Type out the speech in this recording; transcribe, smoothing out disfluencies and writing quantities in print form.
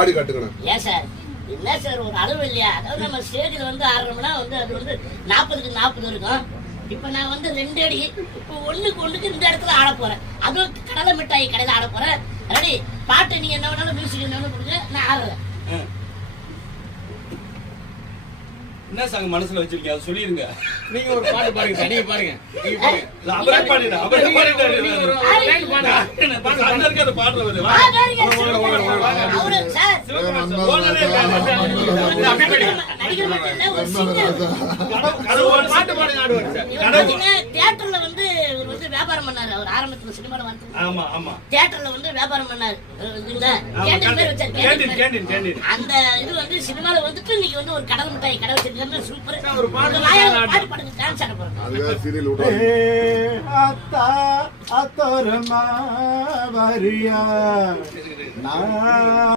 ஆடி காட்டுக்கணும். ஏன் சார் என்ன சார் ஒரு அளவு இல்லையா? அதாவது நம்ம ஸ்டேஜில் வந்து ஆடுறோம்னா வந்து அது வந்து 40க்கு 40 இருக்கும். இப்போ நான் வந்து 2 அடி இப்போ ஒண்ணுக்கு இந்த இடத்துல ஆட போறேன். அதுவும் கடலை மிட்டாய் கடையில் ஆட போறேன். ரெடி பாட்டு நீங்க என்ன வேணாலும் மியூசிக் என்ன வேணாலும் கொடுங்க, நான் ஆடுறேன். என்ன சாங் மனசுல வச்சிருக்கீங்க அதை சொல்லிருங்க. நீங்க ஒரு பாட்டு பாருங்க சார், நீங்க பாருங்க. நீங்க பாருங்க. அவரே பாடினா அவரே பாடிட்டாரு. நீங்க ஒரு லைன் பாடுங்க. பாடுங்க. அந்த இருக்க அந்த பாடுறது. அவரு சார் நடிகர் மட்டும் இல்ல, ஒரு சிங்கர். ஒரு பாட்டு பாடுங்க ஆடுவார் சார். இவர் பாத்தீங்கன்னா தியேட்டர்ல வந்து இவர் வந்து வியாபாரம் பண்ணாரு. அவர் ஆரம்பத்துல சினிமால வந்து ஆமா ஆமா தியேட்டர்ல வந்து வியாபாரம் பண்ணாரு. இந்த கேண்டீன் பேர் வச்சாரு. கேண்டீன் அந்த இது வந்து சினிமால வந்துட்டு இன்னைக்கு வந்து ஒரு கடல் மிட்டாய் கடை வச்சிருக்காரு. சூப்பர். ஒரு பாட்டு பாடுங்க, டான்ஸ் ஆட போறோம். அதுவே சீரியல் விட்டு அத்தா அத்தரமா வரியா நான்